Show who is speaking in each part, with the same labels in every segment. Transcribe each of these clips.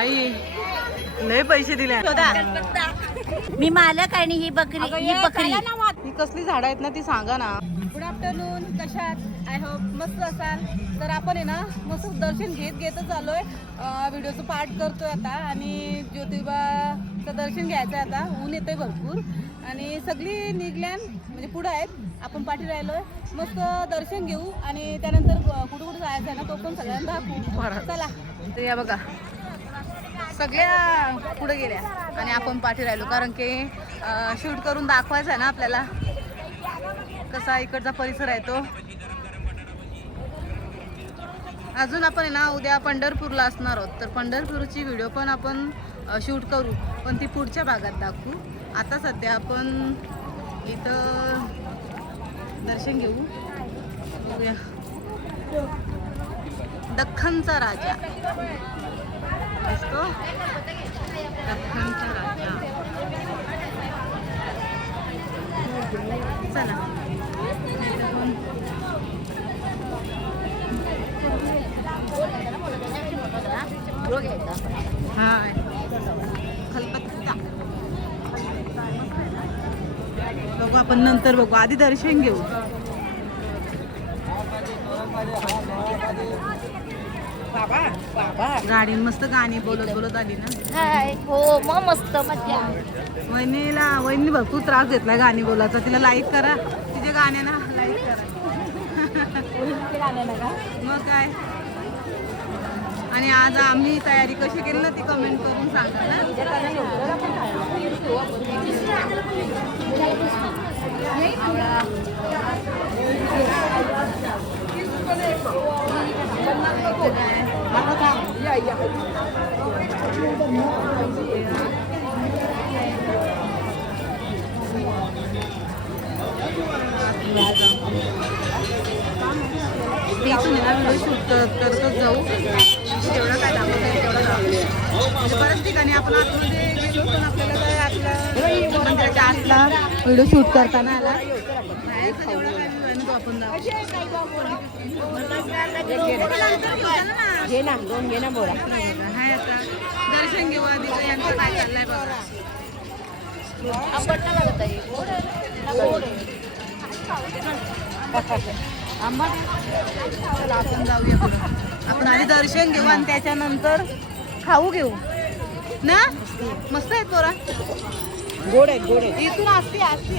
Speaker 1: आई लय पैसे दिले.
Speaker 2: मी मालक आणि ही बकरी ही बकरी.
Speaker 1: ही कसली झाडं आहेत ना ती सांगा ना.
Speaker 3: गुड आफ्टरनून कशात आय होप मस्त असाल. तर आपण आहे ना मस्त दर्शन घेत घेतच आलोय. व्हिडिओचं पार्ट करतोय आता आणि ज्योतिबाचं दर्शन घ्यायचं आहे आता. ऊन येतंय भरपूर. आणि सगळी निघल्यान म्हणजे पुढं आहेत आपण पाठी राहिलोय. मस्त दर्शन घेऊ आणि त्यानंतर कुठं कुठं जायचं आहे ना तो पण सगळ्यांना दाखवू. चला.
Speaker 1: तर या बघा. सगळ्या पुढे गेल्या आणि आपण पाठी राहिलो. कारण की शूट करून दाखवायचं आहे ना आपल्याला. कसा इकडचा परिसर आहे तो. अजून आपण आहे ना उद्या पंढरपूरला असणार आहोत. तर पंढरपूरची व्हिडिओ पण आपण शूट करू. पण ती पुढच्या भागात दाखवू. आता सध्या आपण इथं दर्शन घेऊ. बघूया. दख्खनचा राजा दिसतो दख्खनचा राजा चला हा खलबत्ता बघू आपण नंतर बघू. आधी दर्शन घेऊ. गाडी मस्त गाणी बोलत बोलत आली ना?
Speaker 2: हाय हो मग मस्त मजा
Speaker 1: वहिनीला वहिनी भरपूर त्रास घेतलाय गाणी बोलायचा तिला लाईक करा. तिच्या गाण्याला लाईक करा. मग काय? आणि आज आम्ही तयारी कशी केली ना ती कमेंट करून सांगा ना. करतच जाऊ जेवढं काय दाखवता येईल तेवढं दाखवू बऱ्याच ठिकाणी आपण आतमध्ये गेलो पण आपल्याला काय आतला मंदिराच्या आतला व्हिडिओ शूट करताना आला बाहेरचा जेवढा काय आपण
Speaker 2: घे ना दोन घे ना बोला
Speaker 1: दर्शन घेऊ आधी यांचं काय चाललंय बघा
Speaker 2: आंबट नाही लागत आहे
Speaker 1: आंबा चला आपण जाऊया पुढं आपण आधी दर्शन घेऊ आणि त्याच्यानंतर खाऊ घेऊ ना मस्त आहे तोरा
Speaker 2: गोड आहे गोड आहे
Speaker 1: इथून असते असते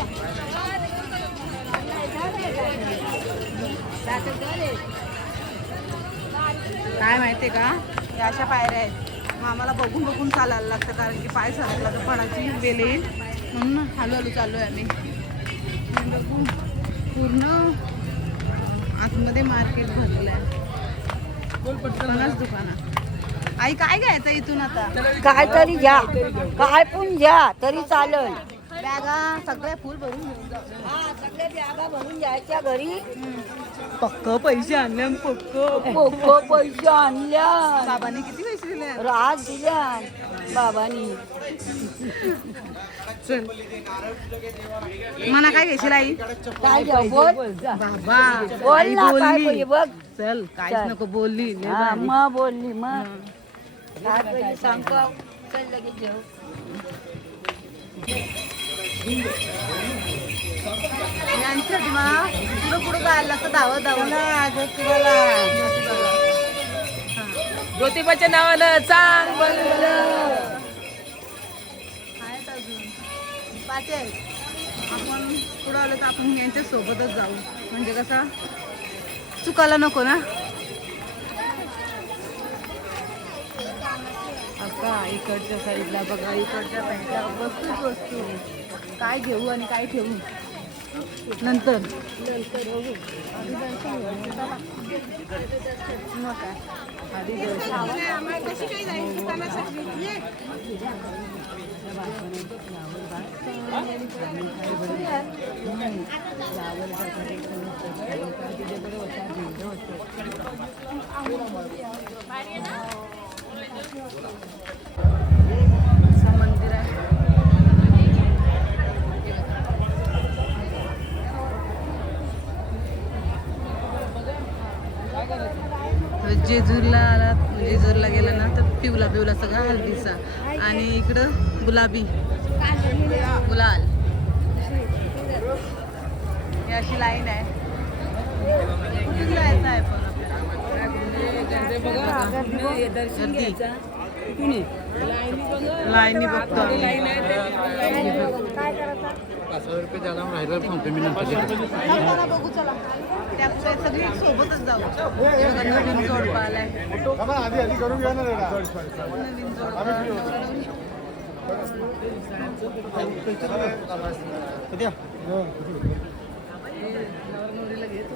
Speaker 1: काय माहिती का? या अशा पायऱ्या आहेत. मग आम्हाला बघून बघून चालायला लागतं कारण की पाय सरकला तर पणाची वेल येईल म्हणून हळू हळू चालू आहे आम्ही बघून पूर्ण आतमध्ये मार्केट भरलं आहे पन्नास दुकानं आई काय घ्यायचं इथून आता?
Speaker 2: काय तरी घ्या. काय पण घ्या. तरी चालेल.
Speaker 1: बॅगा सगळे फुल भरून घेऊन जाऊ.
Speaker 2: सगळे बॅगा भरून जायच्या घरी.
Speaker 1: पक्क पैसे आणले पक्क.
Speaker 2: कोको पैसे आणल्या.
Speaker 1: बाबाने किती पैसे दिले?
Speaker 2: राज दिल्या. बाबांनी.
Speaker 1: चल. मना काय घेशील आई
Speaker 2: काय बोल.
Speaker 1: बाबा
Speaker 2: बोल
Speaker 1: आई
Speaker 2: ना काय
Speaker 1: बोलली.
Speaker 2: बघ.
Speaker 1: चल काहीच
Speaker 2: चल.
Speaker 1: नको बोलली लय
Speaker 2: हा
Speaker 1: भारी.
Speaker 2: मग बोलली मग. काय पाहिजे सांगतो चल लगेच जेव.
Speaker 1: यांच्यासाठी मला पुढं पुढं जायला लागतं धावत धावत. तुम्हाला.
Speaker 3: ज्योतिबाच्या नावानं चांग
Speaker 1: आहेत अजून. पाच आहेत. आपण पुढं आलो तर आपण यांच्या सोबतच जाऊ. म्हणजे कसं? चुकायला नको ना? आता इकडच्या साईडला बघा इकडच्या साईडला वस्तूच वस्तू. काय घेऊ आणि काय ठेवू नंतर आधी दर्शन घेऊ. चला. मग काय आधी दर्शन असं मंदिर आहे जेजूरला आलात म्हणजे जरला गेला ना तर पिवला पिवला सगळा हल्दीचा आणि इकडं गुलाबी. गुलाल. ही अशी लाईन आहे. कुठून जायचं आहे पण. लाईनी बघतो
Speaker 4: पाच हजार रुपये द्यायला राहिलं थांबतो मी नंतर. देतो.
Speaker 1: चला बघू चला. त्यापुढे सगळी सोबतच जाऊ. हे बघा नवीन जोडपा आलाय नवीन जोडपा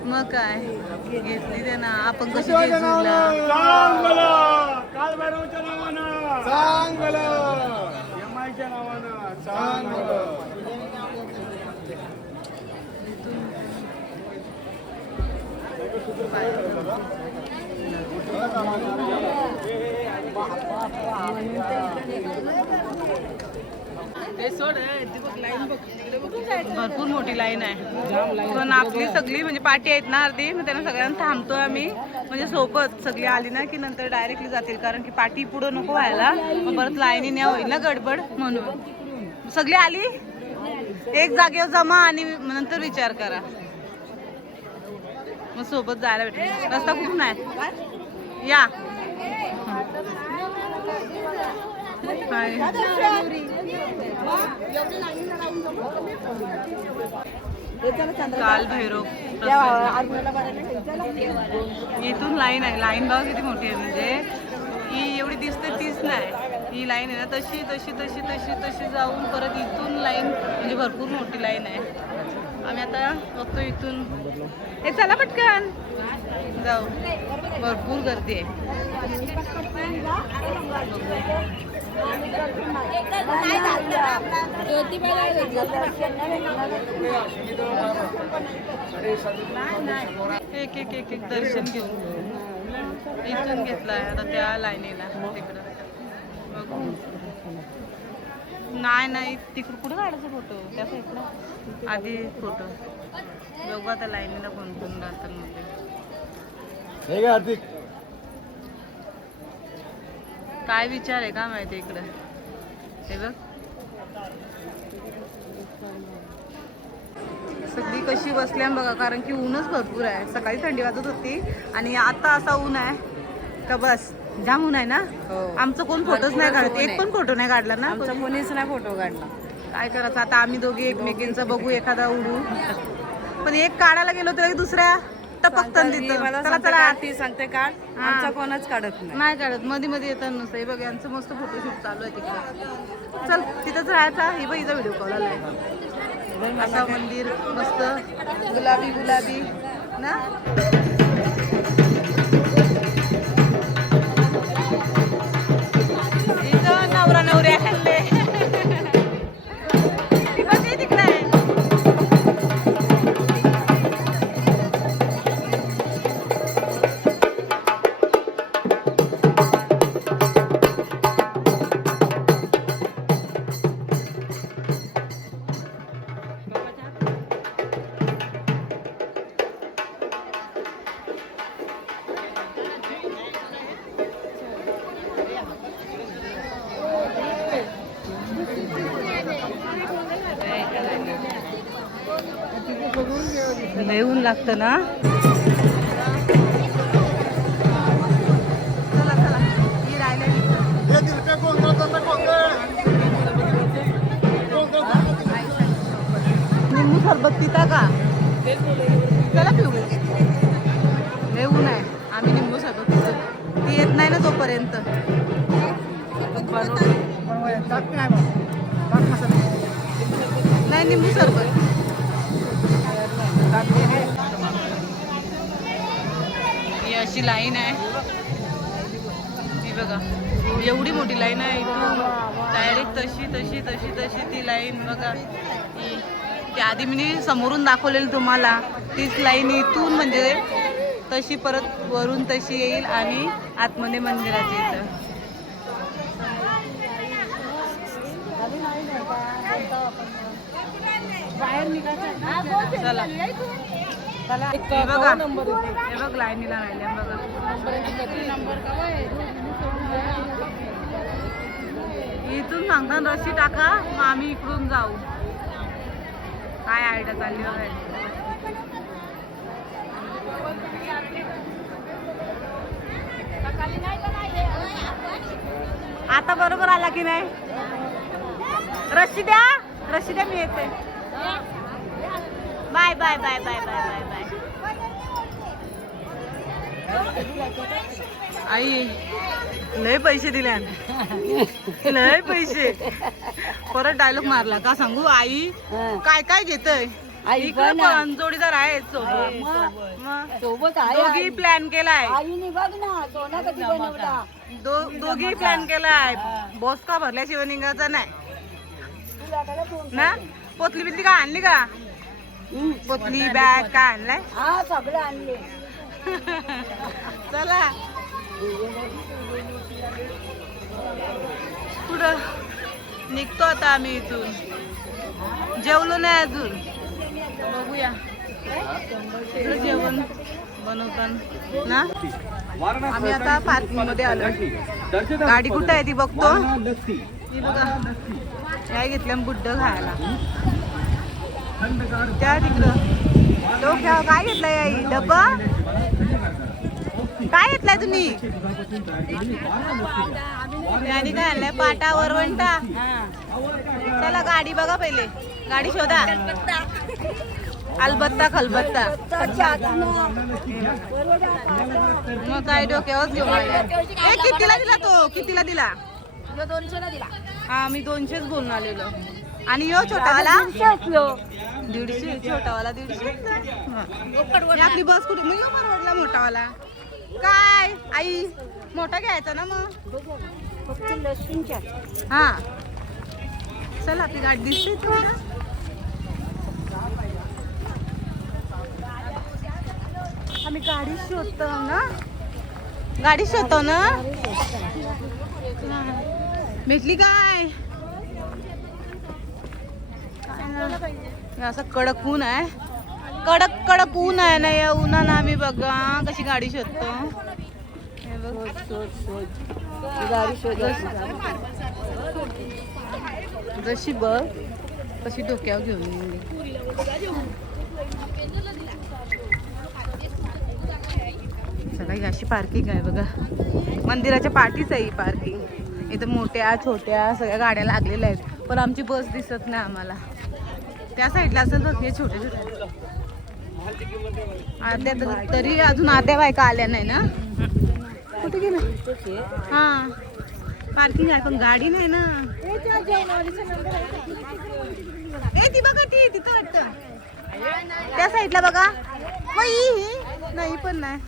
Speaker 1: मग काय? घेतली ते ना. आपण कशी जेजुरीला? भरपूर मोठी लाईन आहे. पण आपली सगळी म्हणजे पार्टी आहेत ना अर्धी मग त्यांना सगळ्यांना थांबतोय आम्ही. म्हणजे सोबत सगळी आली ना की नंतर डायरेक्टली जातील कारण की पार्टी पुढं नको व्हायला. मग परत लाईनी न्या होईल ना गडबड म्हणून. सगळी आली? एक जागेवर जमा आणि नंतर विचार करा. मग सोबत जायला भेटेल. रस्ता कुठून आहे? या. काल भैरव इथून लाईन आहे. लाईन बघा किती मोठी आहे. म्हणजे ही एवढी दिसते तीच नाही. ही लाईन आहे ना तशी तशी तशी तशी तशी जाऊन परत इथून लाईन म्हणजे भरपूर मोठी लाईन आहे. आम्ही आता बघतो इथून. हे चला पटकन. जाऊ. भरपूर गर्दी आहे. एक एक एक एक दर्शन घेऊन इथून घेतलाय. आता त्या लाईनीला तिकडं. बघू. नाही नाही. तिकडं कुठं काढायचा फोटो त्या साईडला आधी फोटो बघू आता लाईनीला कोण कोण राहतात मध्ये
Speaker 4: हे घे हार्दिक.
Speaker 1: काय विचार आहे का माहिती इकडं? हे बघ. सगळी कशी बसल्या बघा कारण की ऊनच भरपूर आहे. सकाळी थंडी वाजत होती आणि आता असा ऊन आहे. का बस? जाम ऊन आहे ना? आमचं कोण फोटोच नाही काढत? एक पण फोटो नाही काढला ना?
Speaker 2: आमचा कोणीच नाही फोटो काढला.
Speaker 1: काय करायचं? आता आम्ही दोघे एकमेकींचा बघू एखादा उडू. पण एक काढायला गेलो तर एक दुसऱ्या टपकतन
Speaker 2: ती
Speaker 1: तिथं.
Speaker 2: मला
Speaker 1: चला
Speaker 2: सांगते
Speaker 1: चला.
Speaker 2: काढ, ती सांगते काढ.
Speaker 1: हा.
Speaker 2: आमचा कोणच काढत नाही.
Speaker 1: काढत. मध्ये मध्ये येताना नसतं. हे बघ यांचं मस्त फोटोशूट चालू आहे तिकडे. चल तिथंच राहायचा हे बघ हिचा व्हिडिओ कॉल असा मंदिर मस्त. गुलाबी गुलाबी. ना? हे ऊन लागतं ना. चला चला निंबू सरबत पिता का? चला पिऊ. हे ऊन आहे आम्ही निंबू सरबत पितो. ती येत नाही ना तोपर्यंत नाही निंबू सरबत. ही अशी लाईन आहे. ती बघा. एवढी मोठी लाईन आहे डायरेक्ट तशी तशी तशी तशी ती लाईन बघा. ती आधी मी समोरून दाखवलेली तुम्हाला. तीच लाईन इथून म्हणजे तशी परत वरून तशी येईल आणि आतमध्ये मंदिराच्या इथं. चला. हे बघा. हे बघ लाईनीला राहिल्या बघा. इथून सांगता रशी टाका मग आम्ही इकडून जाऊ. काय आयडिया चालली वगैरे आता बरोबर आला की नाही? रशी द्या रशी द्या मी येते. Bye bye bye bye bye bye bye. आई लय पैसे दिले लय पैसे. परत डायलॉग मारला का सांगू आई काय काय घेतय?
Speaker 2: आई
Speaker 1: इकडे
Speaker 2: पण.
Speaker 1: जोडीदार आहेत सोबत.
Speaker 2: मग.
Speaker 1: मग?
Speaker 2: सोबत आहे
Speaker 1: दोघी
Speaker 2: आई.
Speaker 1: प्लॅन केलाय.
Speaker 2: आईने बघ ना सोना कधी बनवला
Speaker 1: दो- दोघी प्लॅन केलाय. बॉस का भरल्याशिवाय निघायचा नाही.
Speaker 2: तुला काय फोन
Speaker 1: ना? पोतली बितली का आणली का. पोतली बॅग काय आणलाय?
Speaker 2: सगळं आणले.
Speaker 1: चला. पुढं निघतो आता आम्ही इथून. जेवलो नाही अजून. बघूया. जेवण बनवताना. ना? आम्ही आता पार्किंगमध्ये आलो. गाडी कुठं आहे ती बघतो. ती बघा. काय घेतलं बुड्ड खायला. त्या तिकडं. डोक्यावर काय घेतलंय आई? डब्बा? काय घेतलाय तुम्ही? त्याने काय आणलंय? पाटा वरवंटा? चला गाडी बघा पहिले. गाडी शोधा. अलबत्ता खलबत्ता. मग काय डोक्यावर घेऊन ए, कितीला दिला तो? कितीला दिला
Speaker 2: दोनशेला दिला?
Speaker 1: हा मी दोनशेच बोलून आलेलो. आणि यो छोटावाला? दीडशे छोटावाला दीडशे आपली बस कुठे? मग यो मारवाडला मोठावाला. काय? आई मोठा घ्यायचा ना मग? हा. चल आपली गाडी दिसते आम्ही गाडी शोधतो ना. गाडी शोधतो ना? भेटली काय काय ना? हे असं कडक ऊन आहे. कडक कडक ऊन आहे ना या उन्हानं आम्ही बघा कशी गाडी शोधतो. हे
Speaker 2: गाडी शोध.
Speaker 1: जशी बघ तशी डोक्यावर घेऊन चला ही अशी पार्किंग आहे बघा. मंदिराच्या पाठीच आहे ही पार्किंग. इथं मोठ्या छोट्या सगळ्या गाड्या लागलेल्या आहेत. पण आमची बस दिसत नाही आम्हाला. त्या साईडला असेल तर हे छोटे छोटे. आद्या तर- तरी अजून आद्या बायका आल्या नाही ना? कुठे गेलं हा. पार्किंग आहे पण गाडी नाही ना. ए ती बघा ती तिथं वाटतं. त्या साईडला बघा. बाई नाही पण नाही.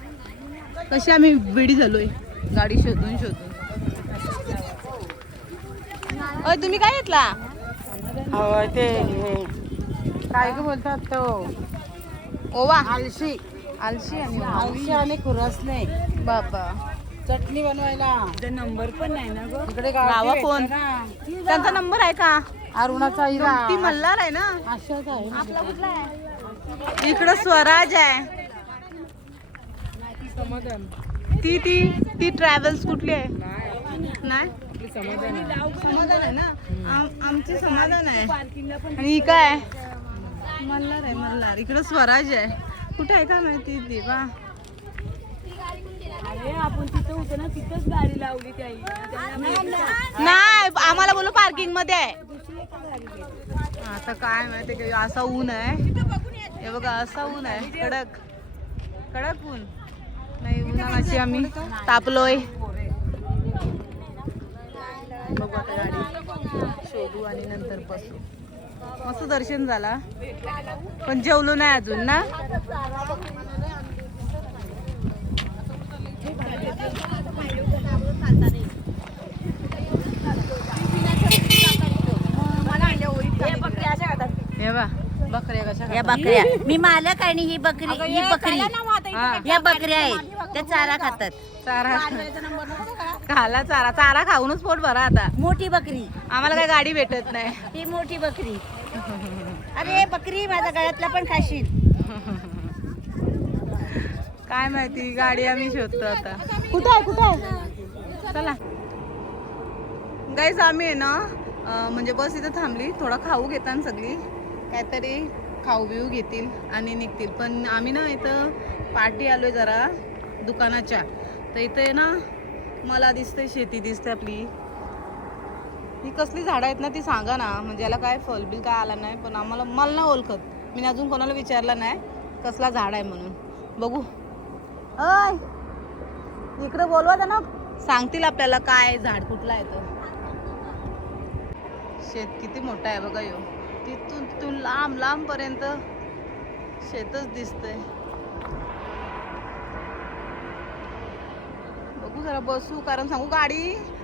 Speaker 1: कशी आम्ही वेडी झालोय. गाडी शोधून शोधून. अ तुम्ही काय घेतला?
Speaker 2: ते काय ग बोलतात तो?
Speaker 1: ओवा.
Speaker 2: आलशी.
Speaker 1: आलशी आणि
Speaker 2: आलशी आणि खुरस नाही
Speaker 1: बाबा
Speaker 2: चटणी बनवायला. ते नंबर पण नाही ना ग? इकडे
Speaker 1: लावा फोन. त्यांचा नंबर आहे का?
Speaker 2: अरुणाचा हिरा
Speaker 1: ती मल्हार आहे ना?
Speaker 2: अशाच आहे.
Speaker 1: आपला कुठला आहे? इकडं स्वराज आहे.
Speaker 2: समाधान.
Speaker 1: ती ती ती ट्रॅव्हल्स कुठली आहे? नाही? समाधान आहे. ना? आम- आमचे समाधान आहे. आणि ही काय मल्हार आहे मल्हार. इकडं स्वराज आहे. कुठे आहे का माहिती देवा?
Speaker 2: अरे आपण तिथं होतो ना तिथंच गाडी लावली त्या
Speaker 1: नाही आम्हाला बोलू पार्किंगमध्ये आहे. आता काय माहिती की असा ऊन आहे. हे बघा असा ऊन आहे. कडक. कडक ऊन. नाही उन्हाची आम्ही तापलोय. बघू आता गाडी शोधू आणि नंतर बसू. मस्त दर्शन झाला. पण जेवलो नाही अजून ना?
Speaker 5: या बकऱ्या. मी मालक आणि ही बकरी ही बकरी.
Speaker 1: हा.
Speaker 5: या बकऱ्या आहेत. त्या चारा खातात.
Speaker 1: चारा. खाला चारा. चारा खाऊनच पोट भरा आता.
Speaker 5: मोठी बकरी.
Speaker 1: आम्हाला काय गाडी भेटत नाही.
Speaker 5: ही मोठी बकरी. अरे बकरी माझ्या गळ्यातला पण खाशील.
Speaker 1: काय माहिती गाडी आम्ही शोधतो आता. कुठं आहे कुठं आहे? चला. गाईज आम्ही आहे ना म्हणजे बस इथं थांबली. थोडा खाऊ घेतात सगळी. काहीतरी खाऊ बिऊ घेतील आणि निघतील. पण आम्ही ना इथं पार्टी आलोय जरा दुकानाच्या. तर इथं आहे ना मला दिसते शेती दिसते आपली. ही कसली झाडं आहेत ना ती सांगा ना. म्हणजे याला काय फलबिल काय आला नाही पण आम्हाला मला ना ओळखत. मी अजून कोणाला विचारलं नाही कसला झाड आहे म्हणून. बघू. अय इकडे बोलवा ना सांगतील आपल्याला काय झाड कुठलं आहे तर. शेत किती मोठं आहे बघा यो. तिथून तिथून लांब लांब पर्यंत शेतच दिसतंय. बघू जरा बसू कारण सांगू गाडी.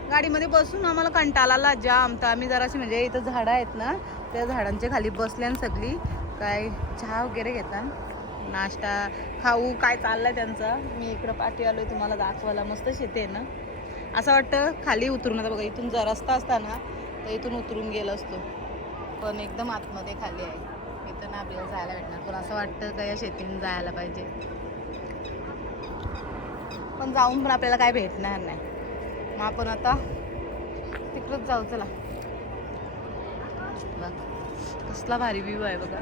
Speaker 1: गाडीमध्ये बसून आम्हाला कंटाळा आला जाम. तर आम्ही जराशी म्हणजे इथं झाडं आहेत ना त्या झाडांच्या खाली बसल्यान सगळी काय चहा वगैरे घेतात. नाश्ता खाऊ काय चाललंय त्यांचं? मी इकडं पाठी आलोय तुम्हाला दाखवायला. मस्त शेती आहे ना. असं वाटतं खाली उतरून आता बघा इथून जर रस्ता असता ना तर इथून उतरून गेलो असतो. पण एकदम आतमध्ये खाली आहे. इथं ना आपल्याला जायला भेटणार. पण असं वाटतं का या शेतीने जायला पाहिजे? पण जाऊन पण आपल्याला काय भेटणार नाही. मग आपण आता तिकडंच जाऊ चला. बघ कसला भारी व्ह्यू आहे बघा.